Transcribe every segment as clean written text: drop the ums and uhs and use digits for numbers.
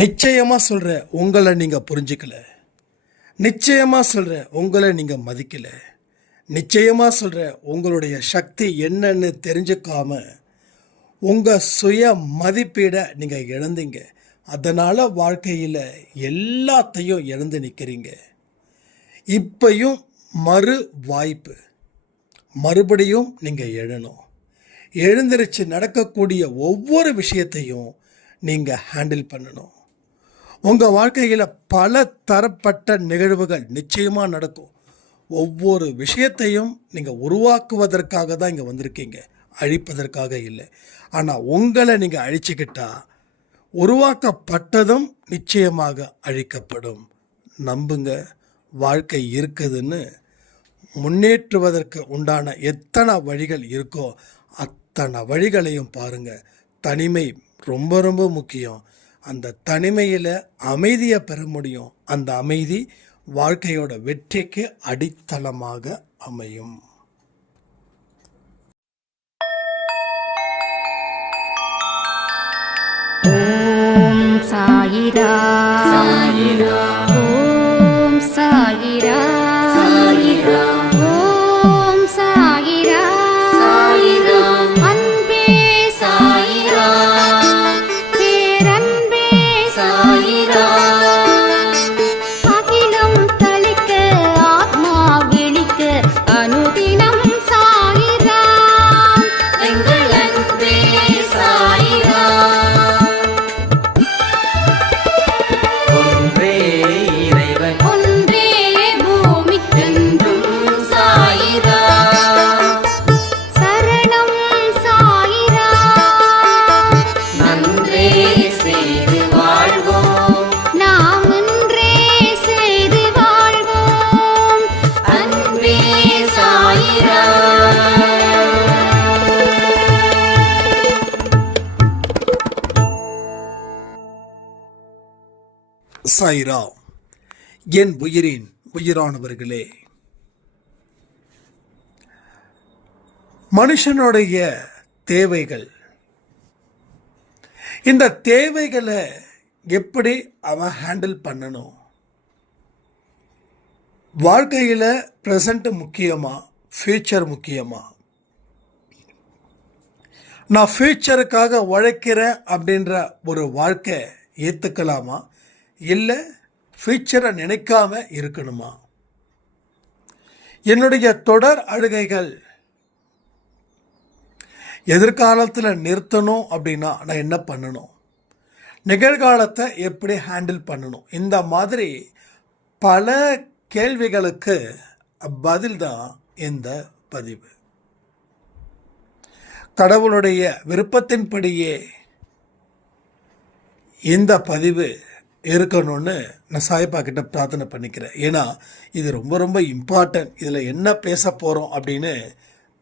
நிச்சயமாக சொல்கிறேன், உங்களை நீங்கள் புரிஞ்சிக்கல. நிச்சயமாக சொல்கிறேன், உங்களை நீங்கள் மதிக்கலை. நிச்சயமாக சொல்கிறேன், உங்களுடைய சக்தி என்னன்னு தெரிஞ்சுக்காம உங்கள் சுய மதிப்பீடை நீங்கள் இழந்தீங்க. அதனால் வாழ்க்கையில் எல்லாத்தையும் இழந்து நிற்கிறீங்க. இப்பையும் மறு வாய்ப்பு, மறுபடியும் நீங்கள் எழணும். எழுந்திருச்சு நடக்கக்கூடிய ஒவ்வொரு விஷயத்தையும் நீங்கள் ஹேண்டில் பண்ணணும். உங்கள் வாழ்க்கையில் பல தரப்பட்ட நிகழ்வுகள் நிச்சயமாக நடக்கும். ஒவ்வொரு விஷயத்தையும் நீங்கள் உருவாக்குவதற்காக தான் இங்கே வந்திருக்கீங்க, அழிப்பதற்காக இல்லை. ஆனால் உங்களை நீங்கள் அழிச்சுக்கிட்டா உருவாக்கப்பட்டதும் நிச்சயமாக அழிக்கப்படும். நம்புங்க, வாழ்க்கை இருக்குதுன்னு. முன்னேற்றுவதற்கு உண்டான எத்தனை வழிகள் இருக்கோ அத்தனை வழிகளையும் பாருங்கள். தனிமை ரொம்ப ரொம்ப முக்கியம். அந்த தனிமையில் அமைதியை பெற முடியும். அந்த அமைதி வாழ்க்கையோட வெற்றிக்கு அடித்தளமாக அமையும். ஓம் சாயிரா சாயிரா, ஓம் சாயிரா சாயிரா, ஓம் சாயிரா சாயிரா, அன்பே சாயிரா, பேரன்பே சாயிரா, அகிலம் தளிக்க ஆத்மா விழிக்க அனுதினம் சாயிரா, எங்கள் அன்பே சாயிரா. சாயிரா. என் உயிரின் உயிரானவர்களே, மனுஷனுடைய தேவைகள், இந்த தேவைகளை எப்படி அவன் ஹேண்டில் பண்ணணும்? வாழ்க்கையில் ப்ரெசண்ட் முக்கியமா, ஃப்யூச்சர் முக்கியமா? நான் ஃப்யூச்சருக்காக உழைக்கிறேன் அப்படின்ற ஒரு வாழ்க்கை ஏற்றுக்கலாமா, இல்லை ஃப்யூச்சரை நினைக்காம இருக்கணுமா? என்னுடைய தொடர் அழுகைகள் எதிர்காலத்தில் நிறுத்தணும் அப்படின்னா நான் என்ன பண்ணணும்? நிகழ்காலத்தை எப்படி ஹேண்டில் பண்ணணும்? இந்த மாதிரி பல கேள்விகளுக்கு பதில் தான் இந்த பதிவு. கடவுளுடைய விருப்பத்தின்படியே இந்த பதிவு இருக்கணும்னு நான் சாய்பா கிட்ட பிரார்த்தனை பண்ணிக்கிறேன். ஏன்னா இது ரொம்ப ரொம்ப இம்பார்ட்டன்ட். இதில் என்ன பேச போகிறோம் அப்படின்னு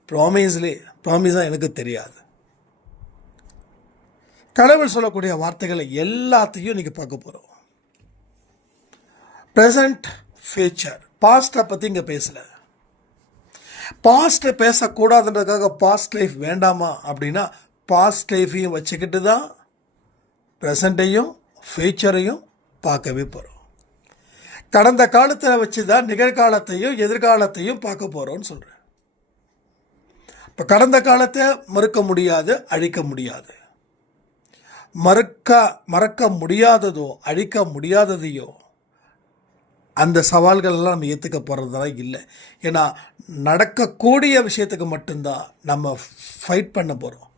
ப்ராமிஸாக எனக்கு தெரியாது. கடவுள் சொல்லக்கூடிய வார்த்தைகளை எல்லாத்தையும் நீங்கள் பார்க்க போகிறோம். ப்ரெசண்ட், ஃபியூச்சர், பாஸ்ட்டை பற்றி இங்கே பேசலை. பாஸ்ட்டை பேசக்கூடாதுன்றதுக்காக பாஸ்ட் லைஃப் வேண்டாமா அப்படின்னா, பாஸ்ட் லைஃப்பையும் வச்சுக்கிட்டு தான் ப்ரெசண்ட்டையும் ஃபியூச்சரையும் பார்க்கவே போகிறோம். கடந்த காலத்தில் வச்சு தான் நிகழ்காலத்தையும் எதிர்காலத்தையும் பார்க்க போகிறோன்னு சொல்கிறேன். இப்போ கடந்த காலத்தை மறுக்க முடியாது, அழிக்க முடியாது. மறக்க முடியாததோ அழிக்க முடியாததையோ அந்த சவால்களெல்லாம் நம்ம ஏற்றுக்க போகிறதுனால இல்லை. ஏன்னா நடக்கக்கூடிய விஷயத்துக்கு மட்டும்தான் நம்ம ஃபைட் பண்ண போகிறோம்.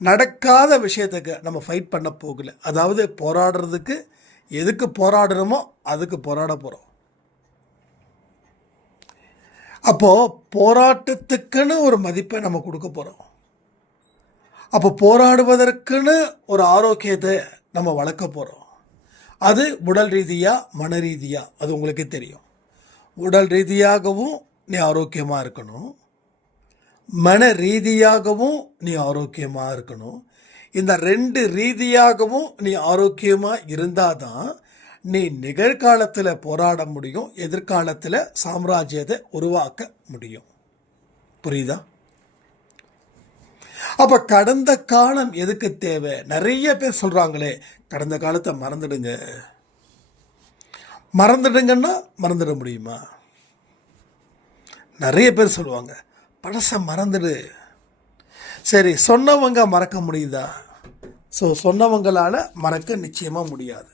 நடக்காத விஷயத்துக்கு நம்ம ஃபைட் பண்ண போகல. அதாவது போராடுறதுக்கு எதுக்கு போராடுறோமோ அதுக்கு போராட போகிறோம். அப்போது போராட்டத்துக்குன்னு ஒரு மதிப்பை நம்ம கொடுக்க போகிறோம். அப்போ போராடுவதற்குன்னு ஒரு ஆரோக்கியத்தை நம்ம வளர்க்க போகிறோம். அது உடல் ரீதியாக, மன ரீதியாக, அது உங்களுக்கே தெரியும். உடல் ரீதியாகவும் நீ ஆரோக்கியமாக இருக்கணும், மன ரீதியாகவும் நீ ஆரோக்கியமாக இருக்கணும். இந்த ரெண்டு ரீதியாகவும் நீ ஆரோக்கியமாக இருந்தால் தான் நீ நிகழ்காலத்தில் போராட முடியும், எதிர்காலத்தில் சாம்ராஜ்யத்தை உருவாக்க முடியும். புரியுதா? அப்போ கடந்த காலம் எதுக்கு தேவை? நிறைய பேர் சொல்கிறாங்களே கடந்த காலத்தை மறந்துடுங்க. மறந்துடுங்கன்னா மறந்துட முடியுமா? நிறைய பேர் சொல்லுவாங்க பழசை மறந்துடு. சரி, சொன்னவங்க மறக்க முடியுதா? ஸோ சொன்னவங்களால் மறக்க நிச்சயமாக முடியாது.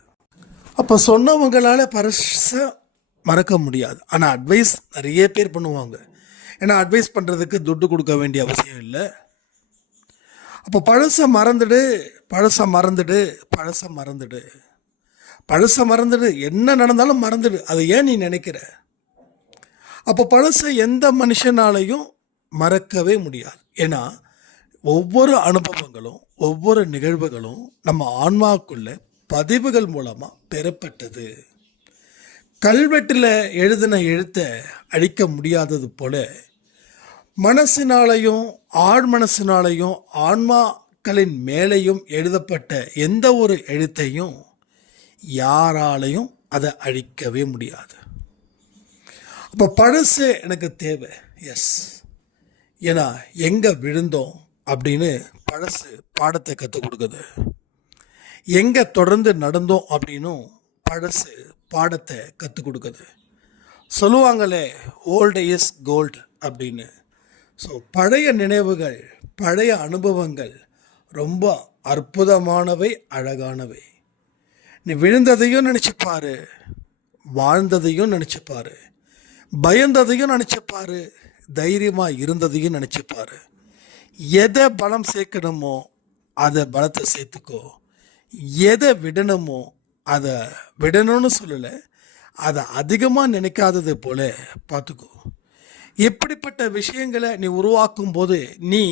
அப்போ சொன்னவங்களால் பழசை மறக்க முடியாது. ஆனால் அட்வைஸ் நிறைய பேர் பண்ணுவாங்க. ஏன்னா அட்வைஸ் பண்ணுறதுக்கு துட்டு கொடுக்க வேண்டிய அவசியம் இல்லை. அப்போ பழசை மறந்துடு, பழசை மறந்துடு, பழசை மறந்துடு, பழசை மறந்துடு, என்ன நடந்தாலும் மறந்துடு. அதை ஏன் நீ நினைக்கிற? அப்போ பழசை எந்த மனுஷனாலையும் மறக்கவே முடியாது. ஏன்னா ஒவ்வொரு அனுபவங்களும் ஒவ்வொரு நிகழ்வுகளும் நம்ம ஆன்மாவுக்குள்ள பதிவுகள் மூலமாக பெறப்பட்டது. கல்வெட்டில் எழுதின எழுத்தை அழிக்க முடியாதது போல மனசினாலையும் ஆழ் மனசினாலையும் ஆன்மாக்களின் மேலேயும் எழுதப்பட்ட எந்த ஒரு எழுத்தையும் யாராலையும் அதை அழிக்கவே முடியாது. அப்போ பழசு எனக்கு தேவை. எஸ், ஏன்னா எங்கே விழுந்தோம் அப்படின்னு பழசு பாடத்தை கற்றுக் கொடுக்குது. எங்கே தொடர்ந்து நடந்தோம் அப்படின்னும் பழசு பாடத்தை கற்றுக் கொடுக்குது. சொல்லுவாங்களே ஓல்டு இஸ் கோல்டு அப்படின்னு. ஸோ பழைய நினைவுகள், பழைய அனுபவங்கள் ரொம்ப அற்புதமானவை, அழகானவை. நீ விழுந்ததையும் நினச்சிப்பாரு, வாழ்ந்ததையும் நினச்சிப்பாரு, பயந்ததையும் நினச்சிப்பாரு, தைரியமாக இருந்ததையும் நினச்சிப்பாரு. எதை பலம் சேர்க்கணுமோ அதை பலத்தை சேர்த்துக்கோ. எதை விடணுமோ அதை விடணும்னு சொல்லலை, அதை அதிகமாக நினைக்காதது போல பார்த்துக்கோ. எப்படிப்பட்ட விஷயங்களை நீ உருவாக்கும் போது நீ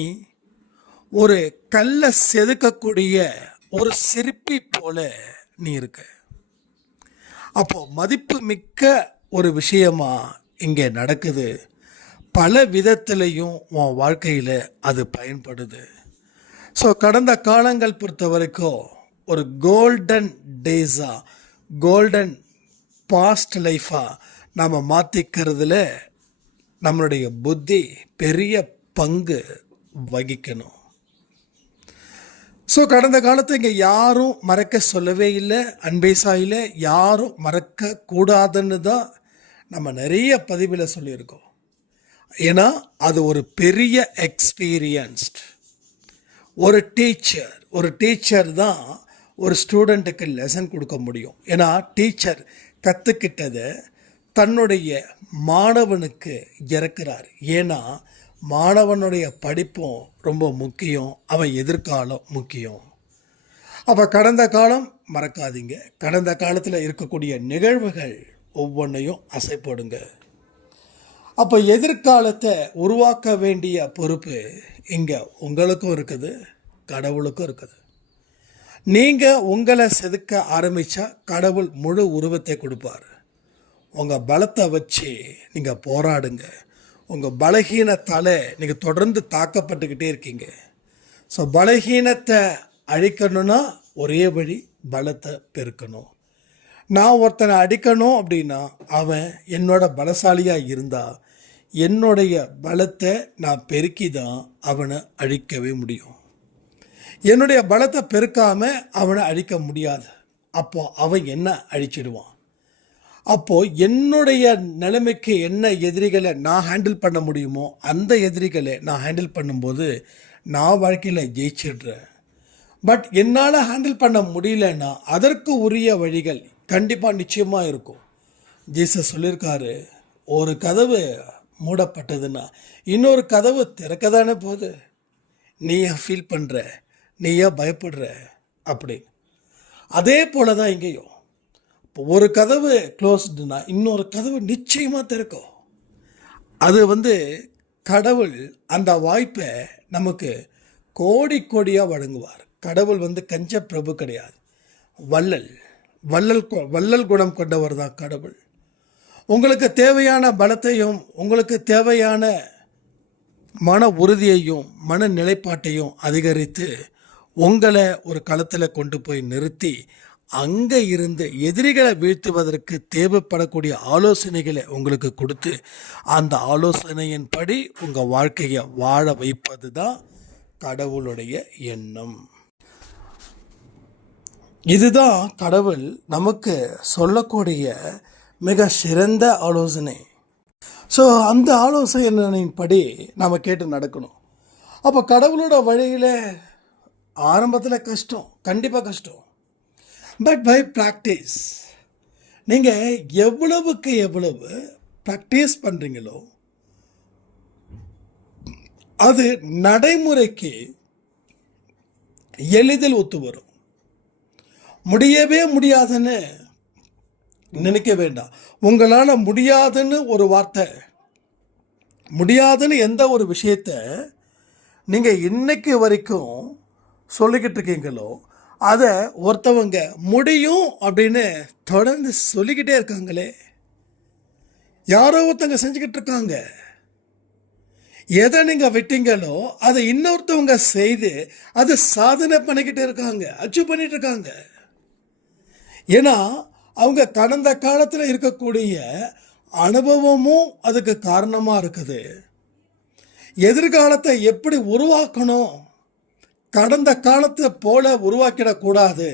ஒரு கல்லை செதுக்கக்கூடிய ஒரு சிற்பி போல நீ இருக்க. அப்போ மதிப்பு மிக்க ஒரு விஷயமா இங்கே நடக்குது. பல விதத்திலையும் உன் வாழ்க்கையில் அது பயன்படுது. ஸோ கடந்த காலங்கள் பொறுத்த வரைக்கும் ஒரு கோல்டன் டேஸாக, கோல்டன் பாஸ்ட் லைஃபாக நாம் மாற்றிக்கிறதுல நம்மளுடைய புத்தி பெரிய பங்கு வகிக்கணும். ஸோ கடந்த காலத்தை இங்கே யாரும் மறக்க சொல்லவே இல்லை. அன்பே சாயில யாரும் மறக்க கூடாதுன்னு தான் நம்ம நிறைய பதிவில் சொல்லியிருக்கோம். ஏன்னா அது ஒரு பெரிய எக்ஸ்பீரியன்ஸ்ட். ஒரு டீச்சர் தான் ஒரு ஸ்டூடெண்ட்டுக்கு லெசன் கொடுக்க முடியும். ஏன்னா டீச்சர் கற்றுக்கிட்டதை தன்னுடைய மாணவனுக்கு இறக்குறார். ஏன்னா மாணவனுடைய படிப்பும் ரொம்ப முக்கியம், அவன் எதிர்காலம் முக்கியம். அப்போ கடந்த காலம் மறக்காதீங்க. கடந்த காலத்தில் இருக்கக்கூடிய நிகழ்வுகள் ஒவ்வொன்றையும் அசைப்படுங்க. அப்போ எதிர்காலத்தை உருவாக்க வேண்டிய பொறுப்பு இங்கே உங்களுக்கும் இருக்குது, கடவுளுக்கும் இருக்குது. நீங்கள் உங்களை செதுக்க ஆரம்பித்தா கடவுள் முழு உருவத்தை கொடுப்பார். உங்கள் பலத்தை வச்சு நீங்கள் போராடுங்க. உங்கள் பலகீனத்தால் நீங்கள் தொடர்ந்து தாக்கப்பட்டுக்கிட்டே இருக்கீங்க. ஸோ பலகீனத்தை அழிக்கணும்னா ஒரே வழி பலத்தை பெருக்கணும். நான் ஒருத்தனை அடிக்கணும் அப்படின்னா அவன் என்னோட பலசாலியாக இருந்தால் என்னுடைய பலத்தை நான் பெருக்கி தான் அவனை அழிக்கவே முடியும். என்னுடைய பலத்தை பெருக்காமல் அவனை அழிக்க முடியாது. அப்போது அவன் என்ன அழிச்சிடுவான். அப்போது என்னுடைய நிலைமைக்கு என்ன எதிரிகளை நான் ஹேண்டில் பண்ண முடியுமோ அந்த எதிரிகளை நான் ஹேண்டில் பண்ணும்போது நான் வாழ்க்கையில் ஜெயிச்சிடுறேன். பட் என்னால் ஹேண்டில் பண்ண முடியலன்னா அதற்கு உரிய வழிகள் கண்டிப்பாக நிச்சயமாக இருக்கும். ஜீசஸ் சொல்லியிருக்காரு, ஒரு கதவு மூடப்பட்டதுன்னா இன்னொரு கதவு திறக்க தானே போகுது. நீ ஏன் ஃபீல் பண்ணுற, நீ ஏன் பயப்படுற அப்படின்னு. அதே போல தான் இங்கேயும். இப்போ ஒரு கதவு க்ளோஸ்டுனா இன்னொரு கதவு நிச்சயமாக திறக்கும். அது கடவுள் அந்த வாய்ப்பை நமக்கு கோடி கோடியாக வழங்குவார். கடவுள் கஞ்ச பிரபு கிடையாது, வள்ளல் குணம் கொண்டவர் தான் கடவுள். உங்களுக்கு தேவையான பலத்தையும் உங்களுக்கு தேவையான மன உறுதியையும் மன நிலைப்பாட்டையும் அதிகரித்து உங்களை ஒரு களத்தில் கொண்டு போய் நிறுத்தி அங்கே இருந்து எதிரிகளை வீழ்த்துவதற்கு தேவைப்படக்கூடிய ஆலோசனைகளை உங்களுக்கு கொடுத்து அந்த ஆலோசனையின்படி உங்கள் வாழ்க்கையை வாழ வைப்பது தான் கடவுளுடைய எண்ணம். இதுதான் கடவுள் நமக்கு சொல்லக்கூடிய மிக சிறந்த ஆலோசனை. ஸோ அந்த ஆலோசனையின்படி நாம் கேட்டு நடக்கணும். அப்போ கடவுளோட வழியில் ஆரம்பத்தில் கஷ்டம், கண்டிப்பாக கஷ்டம். பட் பை ப்ராக்டிஸ் நீங்கள் எவ்வளவுக்கு எவ்வளவு ப்ராக்டிஸ் பண்ணுறீங்களோ அது நடைமுறைக்கு எளிதில் ஒத்து வரும். முடியவே முடியாதுன்னு நினைக்க வேண்டாம். உங்களால் முடியாதுன்னு ஒரு வார்த்தை, முடியாதுன்னு எந்த ஒரு விஷயத்தை நீங்கள் இன்னைக்கு வரைக்கும் சொல்லிக்கிட்டு இருக்கீங்களோ அதை ஒருத்தவங்க முடியும் அப்படின்னு தொடர்ந்து சொல்லிக்கிட்டே இருக்காங்களே. யாரோ ஒருத்தவங்க செஞ்சுக்கிட்டு இருக்காங்க. எதை நீங்கள் விட்டீங்களோ அதை இன்னொருத்தவங்க செய்து அதை சாதனை பண்ணிக்கிட்டு இருக்காங்க, அச்சீவ் பண்ணிட்டு இருக்காங்க. ஏன்னா அவங்க கடந்த காலத்தில் இருக்கக்கூடிய அனுபவமும் அதுக்கு காரணமாக இருக்குது. எதிர்காலத்தை எப்படி உருவாக்கணும், கடந்த காலத்தை போல உருவாக்கிடக்கூடாது.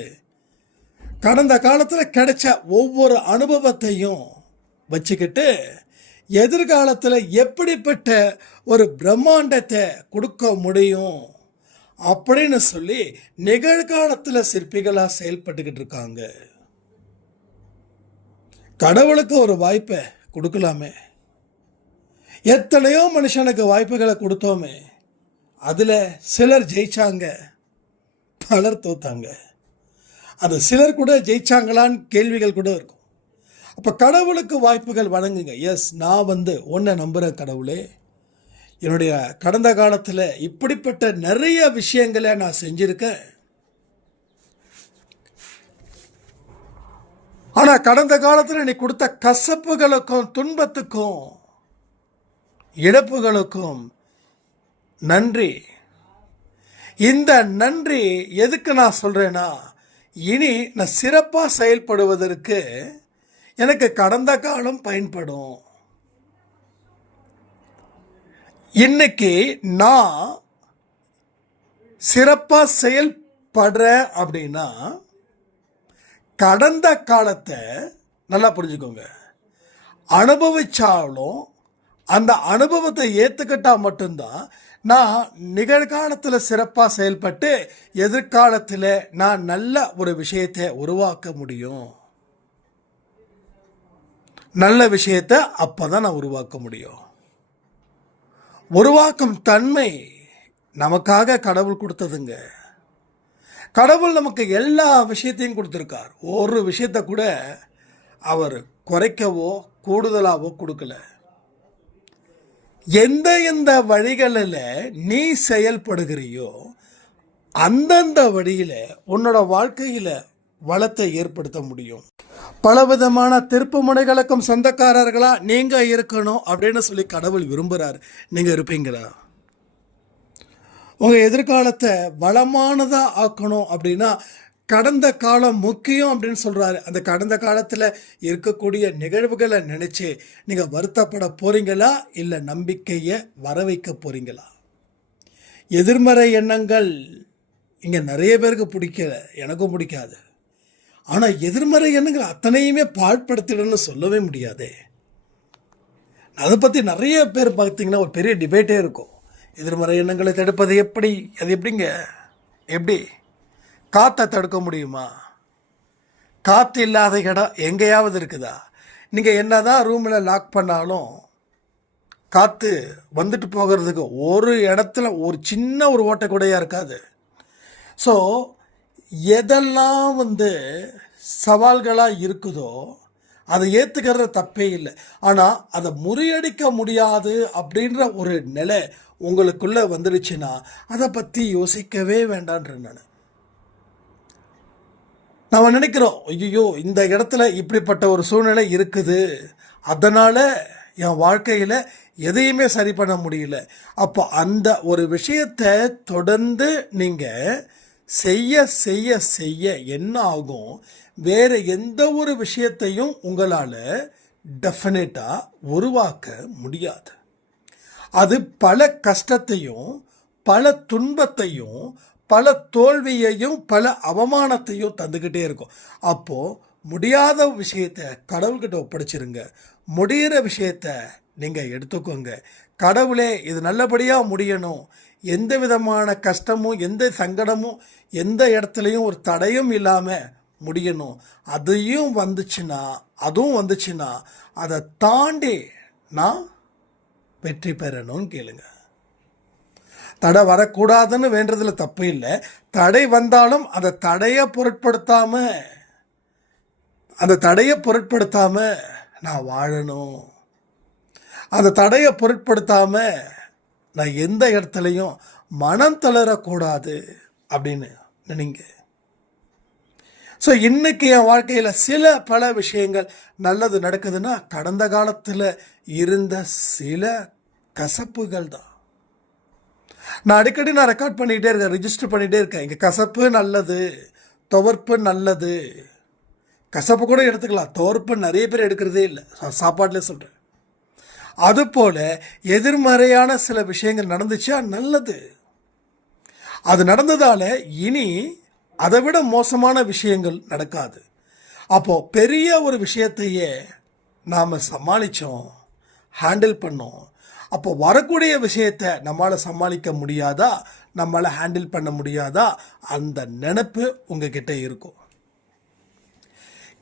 கடந்த காலத்தில் கிடைச்ச ஒவ்வொரு அனுபவத்தையும் வச்சுக்கிட்டு எதிர்காலத்தில் எப்படிப்பட்ட ஒரு பிரம்மாண்டத்தை கொடுக்க முடியும் அப்படின்னு சொல்லி நிகழ்காலத்தில் சிற்பிகளாக செயல்பட்டுக்கிட்டு இருக்காங்க. கடவுளுக்கு ஒரு வாய்ப்பை கொடுக்கலாமே. எத்தனையோ மனுஷனுக்கு வாய்ப்புகளை கொடுத்தோமே. அதில் சிலர் ஜெயிச்சாங்க, பலர் தோத்தாங்க. அந்த சிலர் கூட ஜெயிச்சாங்களான்னு கேள்விகள் கூட இருக்கும். அப்போ கடவுளுக்கு வாய்ப்புகள் வழங்குங்க. எஸ், நான் ஒன்றை நம்புகிறேன் கடவுளே. என்னுடைய கடந்த காலத்தில் இப்படிப்பட்ட நிறைய விஷயங்களை நான் செஞ்சுருக்கேன். ஆனால் கடந்த காலத்தில் நீ கொடுத்த கசப்புகளுக்கும் துன்பத்துக்கும் இழப்புகளுக்கும் நன்றி. இந்த நன்றி எதுக்கு நான் சொல்கிறேன்னா, இனி நான் சிறப்பாக செயல்படுவதற்கு எனக்கு கடந்த காலம் பயன்படும். இன்னைக்கு நான் சிறப்பாக செயல்படுறேன் அப்படின்னா கடந்த காலத்தை நல்லா புரிஞ்சுக்கோங்க. அனுபவிச்சாலும் அந்த அனுபவத்தை ஏற்றுக்கிட்டால் மட்டும்தான் நான் நிகழ்காலத்தில் சிறப்பாக செயல்பட்டு எதிர்காலத்தில் நான் நல்ல ஒரு விஷயத்தை உருவாக்க முடியும். நல்ல விஷயத்தை அப்போ தான் நான் உருவாக்க முடியும். உருவாக்கும் தன்மை நமக்காக கடவுள் கொடுத்ததுங்க. கடவுள் நமக்கு எல்லா விஷயத்தையும் கொடுத்துருக்கார். ஒரு விஷயத்தை கூட அவர் குறைக்கவோ கூடுதலாகவோ கொடுக்கல. எந்த எந்த வழிகளில் நீ செயல்படுகிறியோ அந்தந்த வழியில் உன்னோட வாழ்க்கையில் வளத்தை ஏற்படுத்த முடியும். பலவிதமான திருப்பு முனைகளுக்கும் சொந்தக்காரர்களா நீங்கள் இருக்கணும் அப்படின்னு சொல்லி கடவுள் விரும்புகிறார். நீங்கள் இருப்பீங்களா? உங்கள் எதிர்காலத்தை வளமானதாக ஆக்கணும் அப்படின்னா கடந்த காலம் முக்கியம் அப்படின்னு சொல்கிறாரு. அந்த கடந்த காலத்தில் இருக்கக்கூடிய நிகழ்வுகளை நினச்சி நீங்கள் வருத்தப்பட போகிறீங்களா, இல்லை நம்பிக்கையை வர வைக்க போகிறீங்களா? எதிர்மறை எண்ணங்கள் இங்கே நிறைய பேருக்கு பிடிக்கல, எனக்கும் பிடிக்காது. ஆனால் எதிர்மறை எண்ணங்கள் அத்தனையுமே பாழ்படுத்திடணும்னு சொல்லவே முடியாதே. அதை பற்றி நிறைய பேர் பார்த்தீங்கன்னா ஒரு பெரிய டிபேட்டே இருக்கும். எதிர்மறை எண்ணங்களை தடுப்பது எப்படி? அது எப்படிங்க? எப்படி காற்றை தடுக்க முடியுமா? காற்று இல்லாத இடம் எங்கேயாவது இருக்குதா? நீங்கள் என்னதான் ரூமில் லாக் பண்ணாலும் காற்று வந்துட்டு போகிறதுக்கு ஒரு இடத்துல ஒரு சின்ன ஒரு ஓட்டை கூடையாக இருக்காது. ஸோ எதெல்லாம் சவால்களாக இருக்குதோ அதை ஏற்றுக்கிறது தப்பே இல்லை. ஆனால் அதை முறியடிக்க முடியாது அப்படின்ற ஒரு நிலை உங்களுக்குள்ளே வந்துடுச்சுன்னா அதை பற்றி யோசிக்கவே வேண்டான்ற நாம் நினைக்கிறோம், ஐயோ இந்த இடத்துல இப்படிப்பட்ட ஒரு சூழ்நிலை இருக்குது, அதனால் என் வாழ்க்கையில் எதையுமே சரி பண்ண முடியல. அப்போ அந்த ஒரு விஷயத்தை தொடர்ந்து நீங்கள் செய்ய செய்ய செய்ய என்ன ஆகும், வேறு எந்த ஒரு விஷயத்தையும் உங்களால் டெஃபினட்டாக உருவாக்க முடியாது. அது பல கஷ்டத்தையும் பல துன்பத்தையும் பல தோல்வியையும் பல அவமானத்தையும் தந்துக்கிட்டே இருக்கும். அப்போது முடியாத விஷயத்தை கடவுள்கிட்ட ஒப்படைச்சிருங்க. முடிகிற விஷயத்த நீங்கள் எடுத்துக்கோங்க. கடவுளே இது நல்லபடியாக முடியணும், எந்த விதமான கஷ்டமும் எந்த சங்கடமும் எந்த இடத்துலையும் ஒரு தடையும் இல்லாமல் முடியணும், அதுவும் வந்துச்சுன்னா அதை தாண்டி நான் வெற்றி பெறணும்னு கேளுங்க. தடை வரக்கூடாதுன்னு வேண்டதில் தப்பு இல்லை. தடை வந்தாலும் அந்த தடையை பொருட்படுத்தாமல் நான் வாழணும். அந்த தடையை பொருட்படுத்தாமல் நான் எந்த இடத்துலையும் மனம் தளரக்கூடாது அப்படின்னு நினைங்க. ஸோ இன்றைக்கி என் வாழ்க்கையில் பல விஷயங்கள் நல்லது நடக்குதுன்னா கடந்த காலத்தில் இருந்த சில கசப்புகள் தான். நான் அடிக்கடி ரெக்கார்ட் பண்ணிகிட்டே இருக்கேன், ரிஜிஸ்டர் பண்ணிகிட்டே இருக்கேன். இங்கே கசப்பு நல்லது, துவர்ப்பு நல்லது. கசப்பு கூட எடுத்துக்கலாம், துவர்ப்பு நிறைய பேர் எடுக்கிறதே இல்லை, சாப்பாட்டிலே சொல்கிறேன். அதுபோல் எதிர்மறையான சில விஷயங்கள் நடந்துச்சா நல்லது. அது நடந்ததால் இனி அதை விட மோசமான விஷயங்கள் நடக்காது. அப்போது பெரிய ஒரு விஷயத்தையே நாம் சமாளித்தோம், ஹேண்டில் பண்ணோம். அப்போ வரக்கூடிய விஷயத்தை நம்மளால் சமாளிக்க முடியாதா, நம்மளால் ஹேண்டில் பண்ண முடியாதா, அந்த நினைப்பு உங்ககிட்ட இருக்கும்.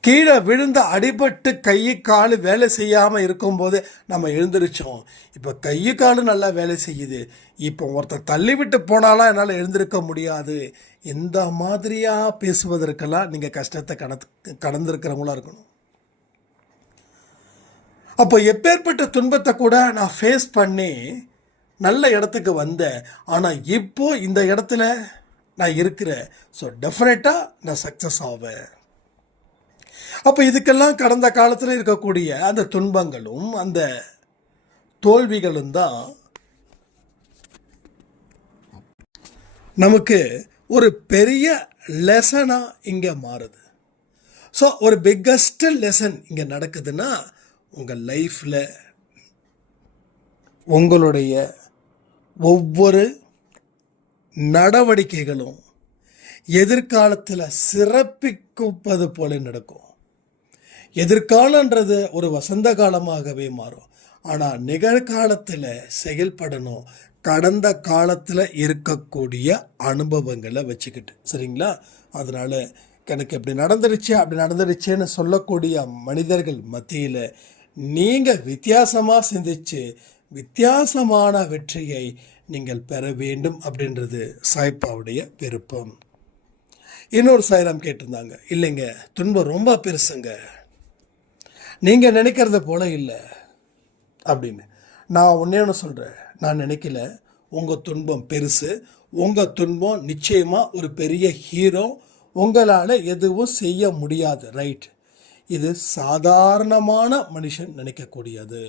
கீழே விழுந்த அடிபட்டு கை கால் வேலை செய்யாமல் இருக்கும்போது நம்ம எழுந்திரிச்சோம். இப்போ கை கால் நல்லா வேலை செய்யுது, இப்போ ஒருத்தர் தள்ளிவிட்டு போனாலும் என்னால் எழுந்திருக்க முடியாது. இந்த மாதிரியாக பேசுவதற்கெல்லாம் நீங்கள் கஷ்டத்தை கடந்திருக்கிறவங்களா இருக்கணும். அப்போ எப்பேற்பட்ட துன்பத்தை கூட நான் ஃபேஸ் பண்ணி நல்ல இடத்துக்கு வந்தேன். ஆனால் இப்போ இந்த இடத்துல நான் இருக்கிறேன். ஸோ டெஃபினட்டாக நான் சக்ஸஸ் ஆவேன். அப்போ இதுக்கெல்லாம் கடந்த காலத்தில் இருக்கக்கூடிய அந்த துன்பங்களும் அந்த தோல்விகளும் தான் நமக்கு ஒரு பெரிய லெசனாக இங்கே மாறுது. ஸோ ஒரு பிக்கஸ்ட் லெசன் இங்கே நடக்குதுன்னா உங்கள் லைஃப்பில் உங்களுடைய ஒவ்வொரு நடவடிக்கைகளும் எதிர்காலத்தில் சிறப்பிப்பது போல நடக்கும். எதிர்காலன்றது ஒரு வசந்த காலமாகவே மாறும். ஆனால் நிகழ்காலத்தில் செயல்படணும் கடந்த காலத்தில் இருக்கக்கூடிய அனுபவங்களை வச்சுக்கிட்டு, சரிங்களா? அதனால் எனக்கு இப்படி நடந்துருச்சேன்னு சொல்லக்கூடிய மனிதர்கள் மத்தியில் நீங்கள் வித்தியாசமாக சிந்திச்சு வித்தியாசமான வெற்றியை நீங்கள் பெற வேண்டும் அப்படின்றது சாய்பாவுடைய விருப்பம். இன்னொரு சாய்ராம் கேட்டிருந்தாங்க, இல்லைங்க துன்பம் ரொம்ப பெருசுங்க, நீங்கள் நினைக்கிறத போல இல்லை அப்படின்னு. நான் ஒன்று சொல்கிறேன், நான் நினைக்கல உங்கள் துன்பம் பெருசு. உங்கள் துன்பம் நிச்சயமாக ஒரு பெரிய ஹீரோ, உங்களால் எதுவும் செய்ய முடியாது, ரைட்? இது சாதாரணமான மனுஷன் நினைக்கக்கூடியது.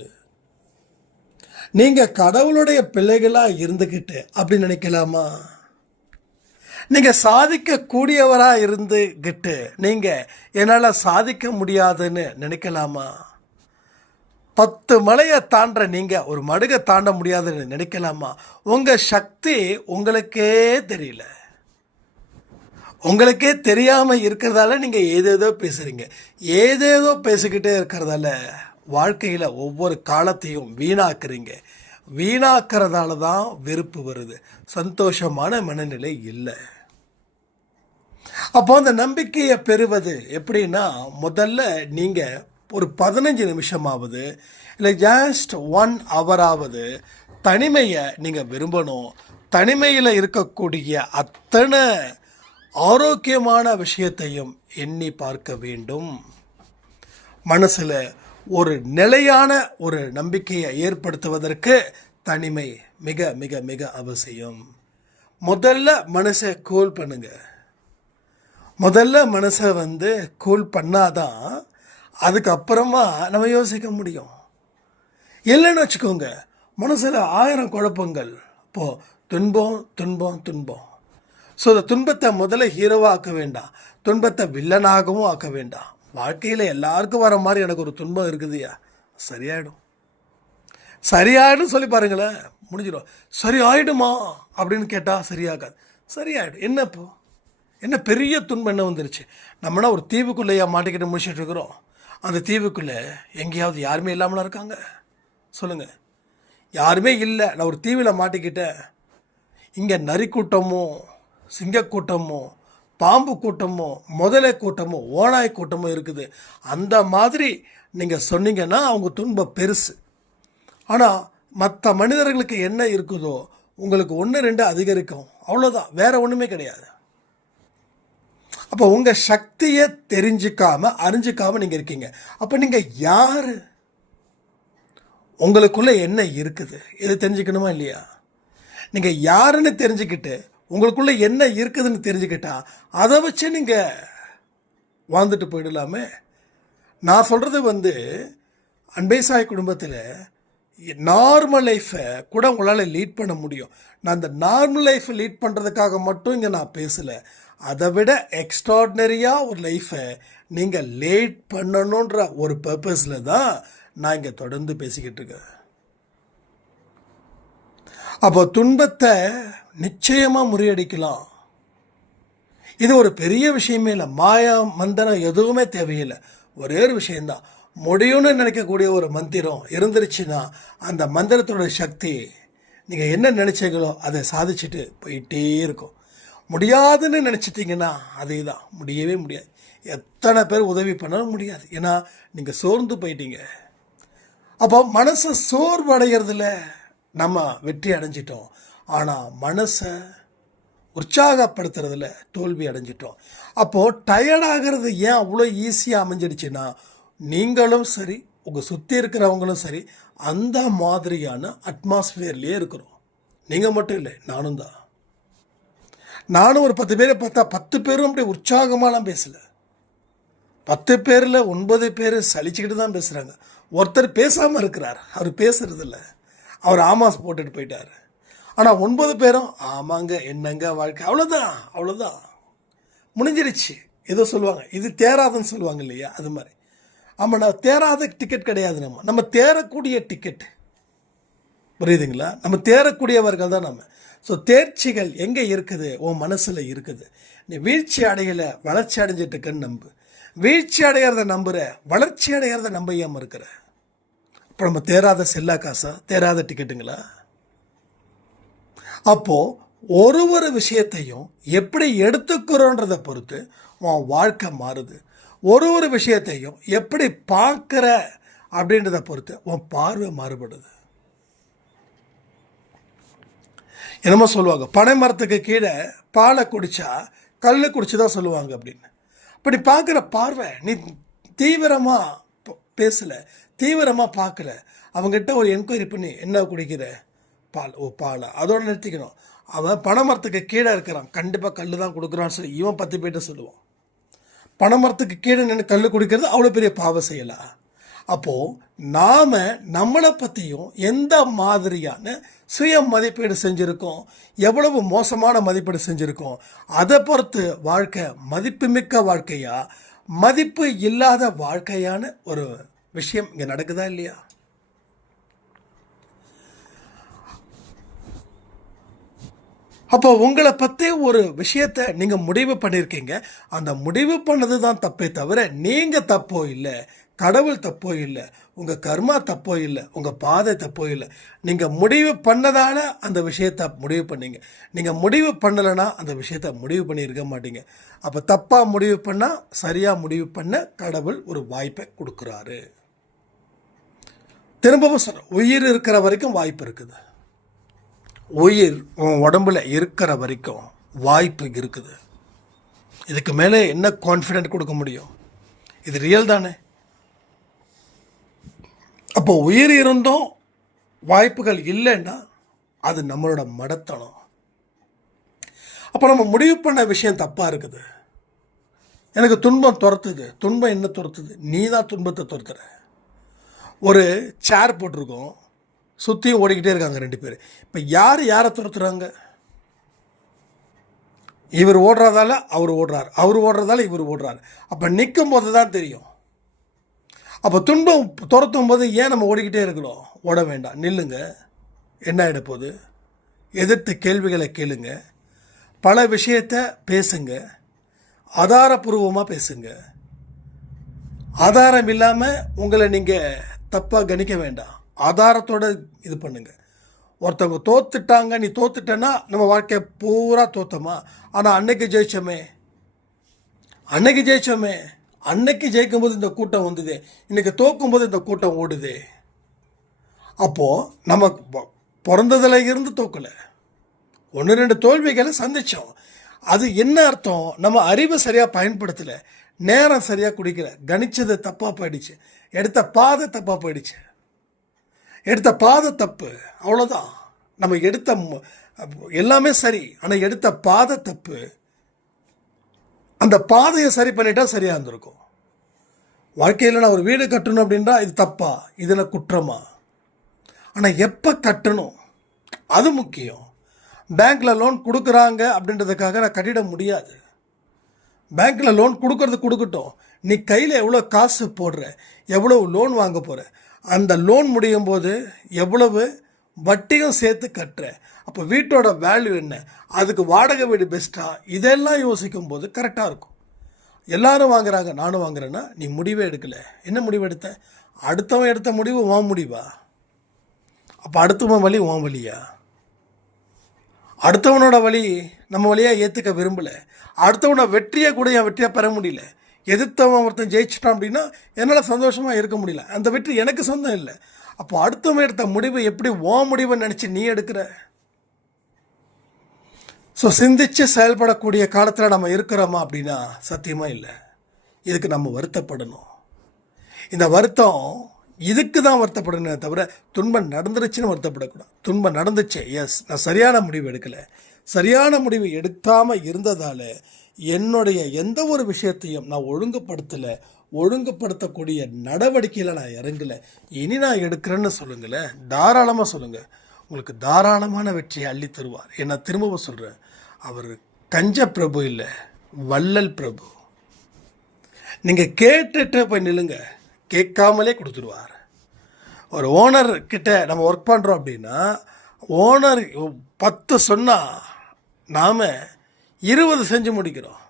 நீங்கள் கடவுளுடைய பிள்ளைகளாக இருந்துக்கிட்டு அப்படி நினைக்கலாமா? நீங்கள் சாதிக்கக்கூடியவராக இருந்துக்கிட்டு நீங்கள் என்னால் சாதிக்க முடியாதுன்னு நினைக்கலாமா? 10 மலையை தாண்ட நீங்கள் ஒரு மடுகை தாண்ட முடியாதுன்னு நினைக்கலாமா? உங்கள் சக்தி உங்களுக்கே தெரியல, உங்களுக்கே தெரியாமல் இருக்கிறதால நீங்கள் ஏதேதோ பேசுகிறீங்க. ஏதேதோ பேசிக்கிட்டே இருக்கிறதால வாழ்க்கையில் ஒவ்வொரு காலத்தையும் வீணாக்குறீங்க. வீணாக்கிறதால தான் வெறுப்பு வருது, சந்தோஷமான மனநிலை இல்லை. அப்போ அந்த நம்பிக்கையை பெறுவது எப்படின்னா, முதல்ல நீங்கள் ஒரு 15 நிமிஷமாவது இல்லை ஜஸ்ட் 1 ஹவராவது தனிமையை நீங்கள் விரும்பணும். தனிமையில் இருக்கக்கூடிய அத்தனை ஆரோக்கியமான விஷயத்தையும் எண்ணி பார்க்க வேண்டும். மனசில் ஒரு நிலையான ஒரு நம்பிக்கையை ஏற்படுத்துவதற்கு தனிமை மிக மிக மிக அவசியம். முதல்ல மனசை கூல் பண்ணுங்க. முதல்ல மனசை கூல் பண்ணாதான் அதுக்கப்புறமா நம்ம யோசிக்க முடியும். இல்லைன்னு வச்சுக்கோங்க, மனசில் 1000 குழப்பங்கள். இப்போது துன்பம் துன்பம் துன்பம். ஸோ இந்த துன்பத்தை முதல்ல ஹீரோவாக ஆக்க வேண்டாம், துன்பத்தை வில்லனாகவும் ஆக்க வேண்டாம். வாழ்க்கையில் எல்லாருக்கும் வர மாதிரி எனக்கு ஒரு துன்பம் இருக்குதுயா, சரியாயிடும் சொல்லி பாருங்களேன், முடிஞ்சிடும். சரி ஆயிடுமா அப்படின்னு கேட்டால் சரியாகாது. சரியாயிடும். என்ன இப்போ என்ன பெரிய துன்பம் என்ன வந்துருச்சு? நம்மனா ஒரு தீவுக்குள்ளேயா மாட்டிக்கிட்டு முடிச்சுட்டு இருக்கிறோம். அந்த தீவுக்குள்ளே எங்கேயாவது யாருமே இல்லாமலாம் இருக்காங்க? சொல்லுங்கள். யாருமே இல்லை. நான் ஒரு தீவில் மாட்டிக்கிட்டேன். இங்கே நரி கூட்டமோ, சிங்கக்கூட்டமோ, பாம்பு கூட்டமோ, முதலை கூட்டமோ, ஓநாய் கூட்டமோ இருக்குது. அந்த மாதிரி நீங்கள் சொன்னீங்கன்னா அவங்க துன்பம் பெருசு. ஆனால் மற்ற மனிதர்களுக்கு என்ன இருக்குதோ உங்களுக்கு 1-2 அதிகரிக்கும், அவ்வளோதான். வேறு ஒன்றுமே கிடையாது. அப்போ உங்கள் சக்தியை அறிஞ்சிக்காமல் நீங்கள் இருக்கீங்க. அப்போ நீங்கள் யார்? உங்களுக்குள்ளே என்ன இருக்குது இதை தெரிஞ்சுக்கணுமா இல்லையா? நீங்கள் யாருன்னு தெரிஞ்சுக்கிட்டு உங்களுக்குள்ளே என்ன இருக்குதுன்னு தெரிஞ்சுக்கிட்டா அதை வச்சு நீங்கள் வாழ்ந்துட்டு போயிடலாமே. நான் சொல்கிறது அன்பே சாய் குடும்பத்தில் நார்மல் லைஃப்பை கூட உங்களால் லீட் பண்ண முடியும். நான் அந்த நார்மல் லைஃப்பை லீட் பண்ணுறதுக்காக மட்டும் இங்கே நான் பேசலை. அதை விட எக்ஸ்ட்ராடினரியாக ஒரு லைஃப்பை நீங்கள் லீட் பண்ணணுன்ற ஒரு பர்பஸில் தான் நான் இங்கே தொடர்ந்து பேசிக்கிட்டு இருக்கேன். அப்போ துன்பத்தை நிச்சயமாக முறியடிக்கலாம். இது ஒரு பெரிய விஷயமே இல்லை. மாயா மந்திரம் எதுவுமே தேவையில்லை. ஒரே ஒரு விஷயந்தான். முடியும்னு நினைக்கக்கூடிய ஒரு மந்திரம் இருந்துருச்சுன்னா அந்த மந்திரத்தோட சக்தி நீங்கள் என்ன நினச்சிங்களோ அதை சாதிச்சுட்டு போயிட்டே இருக்கும். முடியாதுன்னு நினச்சிட்டிங்கன்னா அதே தான், முடியவே முடியாது. எத்தனை பேர் உதவி பண்ணவும் முடியாது. ஏன்னா நீங்கள் சோர்ந்து போயிட்டீங்க. அப்போ மனசை சோர்வடைகிறதுல நம்ம வெற்றி அடைஞ்சிட்டோம். ஆனால் மனசை உற்சாகப்படுத்துறதுல தோல்வி அடைஞ்சிட்டோம். அப்போது டயர்டாகிறது ஏன் அவ்வளோ ஈஸியாக அமைஞ்சிடுச்சுன்னா நீங்களும் சரி உங்கள் சுற்றி இருக்கிறவங்களும் சரி அந்த மாதிரியான அட்மாஸ்ஃபியர்லேயே இருக்கிறோம். நீங்கள் மட்டும் இல்லை, நானும் தான். நானும் ஒரு 10 பேரை பார்த்தா 10 பேரும் அப்படி உற்சாகமாலாம் பேசலை. 10 பேரில் 9 பேர் சலிச்சுக்கிட்டு தான் பேசுகிறாங்க. ஒருத்தர் பேசாமல் இருக்கிறார், அவர் பேசுறதில்ல, அவர் ஆமாஸ் போட்டுட்டு போயிட்டார். ஆனால் 9 பேரும் ஆமாங்க என்னங்க வாழ்க்கை, அவ்வளோதான் முடிஞ்சிருச்சு. ஏதோ சொல்லுவாங்க, இது தேராதுன்னு சொல்லுவாங்க இல்லையா, அது மாதிரி. ஆமாம், நான் தேராத டிக்கெட் கிடையாது. நம்ம தேரக்கூடிய டிக்கெட், புரியுதுங்களா? நம்ம தேரக்கூடியவர்கள் தான் நம்ம. ஸோ தேர்ச்சிகள் எங்கே இருக்குது? உன் மனசில் இருக்குது. நீ வீழ்ச்சி அடையலை, வளர்ச்சி அடைஞ்சிட்டு இருக்கன்னு நம்பு. வீழ்ச்சி அடைகிறத நம்புகிற, வளர்ச்சி அடைகிறத நம்பியாமல் இருக்கிற. இப்போ நம்ம தேராத செல்லா காசா, தேராத டிக்கெட்டுங்களா? அப்போது ஒரு விஷயத்தையும் எப்படி எடுத்துக்கிறோன்றதை பொறுத்து உன் வாழ்க்கை மாறுது. ஒரு விஷயத்தையும் எப்படி பார்க்குற அப்படின்றத பொறுத்து உன் பார்வை மாறுபடுது. என்னமோ சொல்லுவாங்க, பனை மரத்துக்கு கீழே பாலை குடித்தா கல் குடிச்சு தான் சொல்லுவாங்க அப்படின்னு. அப்படி பார்க்குற பார்வை, நீ தீவிரமாக பேசலை, தீவிரமாக பார்க்கல. அவங்ககிட்ட ஒரு என்கொயரி பண்ணி என்ன குடிக்கிற, பால், பாலை, அதோடு நிறுத்திக்கணும். அவன் பனை மரத்துக்கு கீழே இருக்கிறான், கண்டிப்பாக கல் தான் கொடுக்குறான்னு சொல்லி இவன் 10 பேர்கிட்ட சொல்லுவான். பனை மரத்துக்கு கீழே நின்று கல் குடிக்கிறது அவ்வளோ பெரிய பாவம் செய்யலாம். அப்போது நாம் நம்மளை பற்றியும் எந்த மாதிரியான சுய மதிப்பீடு செஞ்சுருக்கோம், எவ்வளவு மோசமான மதிப்பீடு செஞ்சுருக்கோம், அதை பொறுத்து வாழ்க்கை மதிப்புமிக்க வாழ்க்கையா மதிப்பு இல்லாத வாழ்க்கையான ஒரு விஷயம் இங்கே நடக்குதா இல்லையா? அப்போ உங்களை பற்றி ஒரு விஷயத்தை நீங்கள் முடிவு பண்ணியிருக்கீங்க. அந்த முடிவு பண்ணது தான் தப்பே தவிர நீங்கள் தப்போ இல்லை, கடவுள் தப்போ இல்லை, உங்கள் கர்மா தப்போ இல்லை, உங்கள் பாதை தப்போ இல்லை. நீங்கள் முடிவு பண்ணதால அந்த விஷயத்தை முடிவு பண்ணீங்க. நீங்கள் முடிவு பண்ணலைன்னா அந்த விஷயத்தை முடிவு பண்ணியிருக்க மாட்டீங்க. அப்போ தப்பாக முடிவு பண்ணால் சரியாக முடிவு பண்ண கடவுள் ஒரு வாய்ப்பை கொடுக்குறாரு. திரும்பவும் சொல்கிறேன், உயிர் இருக்கிற வரைக்கும் வாய்ப்பு இருக்குது. உயிர் உன் உடம்புல இருக்கிற வரைக்கும் வாய்ப்பு இருக்குது. இதுக்கு மேலே என்ன கான்ஃபிடென்ட் கொடுக்க முடியும்? இது ரியல் தானே? அப்போ உயிர் இருந்தும் வாய்ப்புகள் இல்லைன்னா அது நம்மளோட மடத்தனம். அப்போ நம்ம முடிவு பண்ண விஷயம் தப்பாக இருக்குது. எனக்கு துன்பம் துரத்துது. துன்பம் என்ன துரத்துது? நீ தான் துன்பத்தை துரத்துற. ஒரு சேர் போட்டிருக்கோம், சுற்றியும் ஓடிக்கிட்டே இருக்காங்க 2 பேர். இப்போ யாரை துரத்துறாங்க? இவர் ஓடுறதால அவர் ஓடுறார், அவர் ஓடுறதால இவர் ஓடுறார். அப்போ நிற்கும் போது தான் தெரியும். அப்போ துன்பம் துரத்தும் போது ஏன் நம்ம ஓடிக்கிட்டே இருக்கிறோம்? ஓட வேண்டாம், நில்லுங்க. என்ன ஆகிட போகுது? எதிர்த்து கேள்விகளை கேளுங்க. பல விஷயத்தை பேசுங்க, ஆதாரபூர்வமாக பேசுங்க. ஆதாரம் இல்லாமல் உங்களை நீங்கள் தப்பாக கணிக்க வேண்டாம். ஆதாரத்தோடு இது பண்ணுங்க. ஒருத்தவங்க தோத்துட்டாங்க, நீ தோத்துட்டேன்னா நம்ம வாழ்க்கையை பூரா தோத்தோமா? ஆனால் அன்னைக்கு ஜெயிச்சோமே, அன்னைக்கு ஜெயிக்கும்போது இந்த கூட்டம் வந்தது, இன்னைக்கு தோக்கும்போது இந்த கூட்டம் ஓடுது. அப்போது நம்ம பிறந்ததில் இருந்து தோக்கலை, 1-2 தோல்விகளை சந்தித்தோம். அது என்ன அர்த்தம்? நம்ம அறிவை சரியாக பயன்படுத்தலை, நேரம் சரியாக குடிக்கல, கணிச்சது தப்பாக போயிடுச்சு, எடுத்த பாதை தப்பாக போயிடுச்சு. எடுத்த பாதை தப்பு, அவ்வளோதான். நம்ம எடுத்த எல்லாமே சரி, ஆனால் எடுத்த பாதை தப்பு. அந்த பாதையை சரி பண்ணிட்டா சரியாக இருந்திருக்கும். வாழ்க்கையில் நான் ஒரு வீடு கட்டணும் அப்படின்றா இது தப்பா, இதில் குற்றமா? ஆனால் எப்போ கட்டணும் அது முக்கியம். பேங்க்கில் லோன் கொடுக்குறாங்க அப்படின்றதுக்காக நான் கட்டிட முடியாது. பேங்க்கில் லோன் கொடுக்கட்டும், நீ கையில் எவ்வளோ காசு போடுற, எவ்வளோ லோன் வாங்க போகிற, அந்த லோன் முடியும் போது எவ்வளவு வட்டியும் சேர்த்து கட்டுற, அப்போ வீட்டோட வேல்யூ என்ன, அதுக்கு வாடகை வீடு பெஸ்ட்டா, இதெல்லாம் யோசிக்கும் போது கரெக்டாக இருக்கும். எல்லாரும் வாங்குறாங்க நானும் வாங்குறேன்னா நீ முடிவே எடுக்கலை. என்ன முடிவு எடுத்த? அடுத்தவன் எடுத்த முடிவு உன் முடிவா? அப்போ அடுத்தவன் வழி உன் வழியா? அடுத்தவனோட வழி நம்ம வழியாக ஏற்றுக்க விரும்பலை. அடுத்தவனோட வெற்றியை கூட என் வெற்றியாக பெற முடியல. எதிர்த்தவன் ஒருத்தன் ஜெயிச்சிட்டான் அப்படின்னா என்னால் சந்தோஷமாக இருக்க முடியல, அந்த வெற்றி எனக்கு சொந்தம் இல்லை. அப்போ அடுத்தவன் எடுத்த முடிவு எப்படி உன் முடிவை நினச்சி நீ எடுக்கிற? ஸோ சிந்திச்சு செயல்படக்கூடிய காலத்தில் நம்ம இருக்கிறோமா அப்படின்னா சத்தியமாக இல்லை. இதுக்கு நம்ம வருத்தப்படணும். இந்த வருத்தம் இதுக்கு தான் வருத்தப்படணும் தவிர துன்பம் நடந்துருச்சுன்னு வருத்தப்படக்கூடாது. துன்பம் நடந்துச்சு, எஸ், நான் சரியான முடிவு எடுக்கலை. சரியான முடிவு எடுக்காமல் இருந்ததால் என்னுடைய எந்த ஒரு விஷயத்தையும் நான் ஒழுங்குபடுத்தலை, ஒழுங்குபடுத்தக்கூடிய நடவடிக்கையில் நான் இறங்கலை. இனி நான் எடுக்கிறேன்னு சொல்லுங்களேன், தாராளமாக சொல்லுங்கள். உங்களுக்கு தாராளமான வெற்றியை அள்ளி தருவார். என்ன திரும்பவும் சொல்கிறேன், அவர் கஞ்ச பிரபு இல்லை, வள்ளல் பிரபு. நீங்கள் கேட்டுட்டு போய் நில்லுங்க, கேட்காமலே கொடுத்துருவார். ஒரு ஓனர் கிட்ட நம்ம ஒர்க் பண்ணுறோம் அப்படின்னா ஓனர் 10 சொன்னால் நாம் 20 செஞ்சு முடிக்கிறோம்.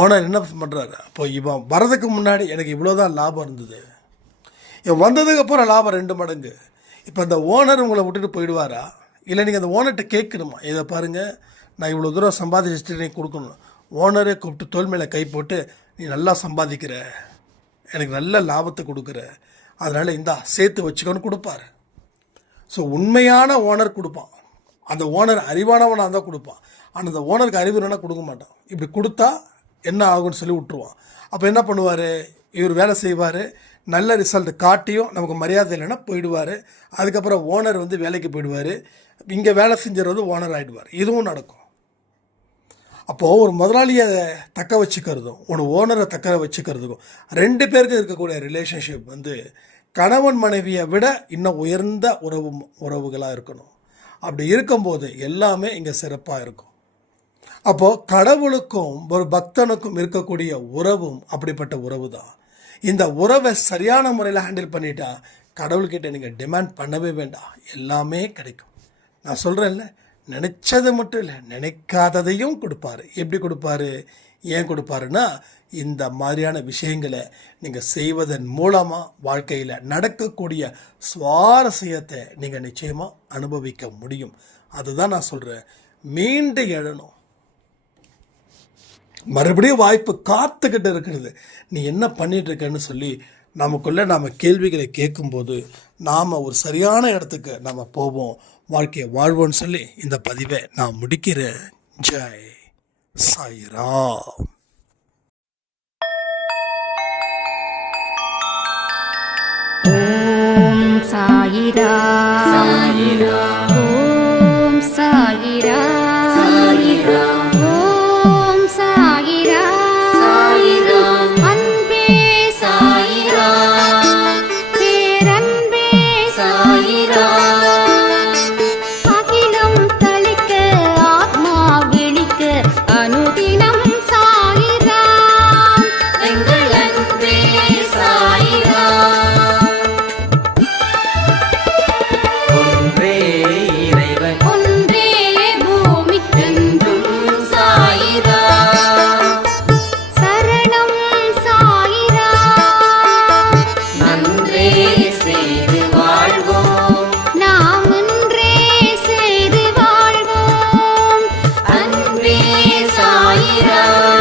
ஓனர் என்ன பண்ணுறாரு? அப்போ இவன் வரதுக்கு முன்னாடி எனக்கு இவ்வளோதான் லாபம் இருந்தது, இவன் வந்ததுக்கப்புறம் லாபம் 2 மடங்கு. இப்போ அந்த ஓனர் உங்களை விட்டுட்டு போயிடுவாரா? இல்லை நீங்கள் அந்த ஓனர்கிட்ட கேட்கணுமா? இதை பாருங்கள், நான் இவ்வளோ தூரம் சம்பாதிச்சுட்டு நீ கொடுக்கணும். ஓனரே கூப்பிட்டு தோல் மேலே கை போட்டு, நீ நல்லா சம்பாதிக்கிற, எனக்கு நல்ல லாபத்தை கொடுக்குற, அதனால் இந்தா சேர்த்து வச்சுக்கோன்னு கொடுப்பார். ஸோ உண்மையான ஓனர் கொடுப்பான். அந்த ஓனர் அறிவானவனாக தான் கொடுப்பான். ஆனால் அந்த ஓனருக்கு அறிவு இல்லைன்னா கொடுக்க மாட்டான். இப்படி கொடுத்தா என்ன ஆகும்னு சொல்லி விட்டுருவான். அப்போ என்ன பண்ணுவார்? இவர் வேலை செய்வார், நல்ல ரிசல்ட் காட்டியும் நமக்கு மரியாதை இல்லைன்னா போயிடுவார். அதுக்கப்புறம் ஓனர் வந்து வேலைக்கு போயிடுவார், இங்கே வேலை செஞ்சவர் ஓனர் ஆகிடுவார். இதுவும் நடக்கும். அப்போது ஒரு முதலாளியை தக்க வச்சுக்கிறதும் ஒரு ஓனரை தக்க வச்சுக்கிறதுக்கும் 2 பேருக்கு இருக்கக்கூடிய ரிலேஷன்ஷிப் வந்து கணவன் மனைவியை விட இன்னும் உயர்ந்த உறவுகளாக இருக்கணும். அப்படி இருக்கும்போது எல்லாமே இங்கே சிறப்பாக இருக்கும். அப்போது கடவுளுக்கும் ஒரு பக்தனுக்கும் இருக்கக்கூடிய உறவும் அப்படிப்பட்ட உறவு தான். இந்த உறவை சரியான முறையில் ஹேண்டில் பண்ணிட்டா கடவுள்கிட்ட நீங்கள் டிமாண்ட் பண்ணவே வேண்டாம், எல்லாமே கிடைக்கும். நான் சொல்கிறேன்ல, நினச்சது மட்டும் இல்லை, நினைக்காததையும் கொடுப்பாரு. எப்படி கொடுப்பாரு? ஏன் கொடுப்பாருன்னா, இந்த மாதிரியான விஷயங்களை நீங்கள் செய்வதன் மூலமாக வாழ்க்கையில் நடக்கக்கூடிய சுவாரஸ்யத்தை நீங்கள் நிச்சயமாக அனுபவிக்க முடியும். அதுதான் நான் சொல்கிறேன், மீண்டு எழணும். மறுபடியும் வாய்ப்பு காத்துக்கிட்டு இருக்கிறது. நீ என்ன பண்ணிட்டு இருக்கன்னு சொல்லி நமக்குள்ளே நாம் கேள்விகளை கேட்கும்போது நாம் ஒரு சரியான இடத்துக்கு நாம் போவோம், வாழ்க்கையை வாழ்வோன்னு சொல்லி இந்த பதிவை நான் முடிக்கிறேன். ஜெய் சாய்ராம். ஓம் சாயிரா சாயிரா, ஓம் சாயிரா சாயிரா, ஓம் சாயிரா சாயிரா, அன்பே சாயிரா, பேரன்பே சாயிரா, அகிலம் தளிக்க ஆத்மா விழிக்க அனுதினம் சாயிரா, எங்கள் அன்பே சாயிரா. ஒன்றே சாயிராம்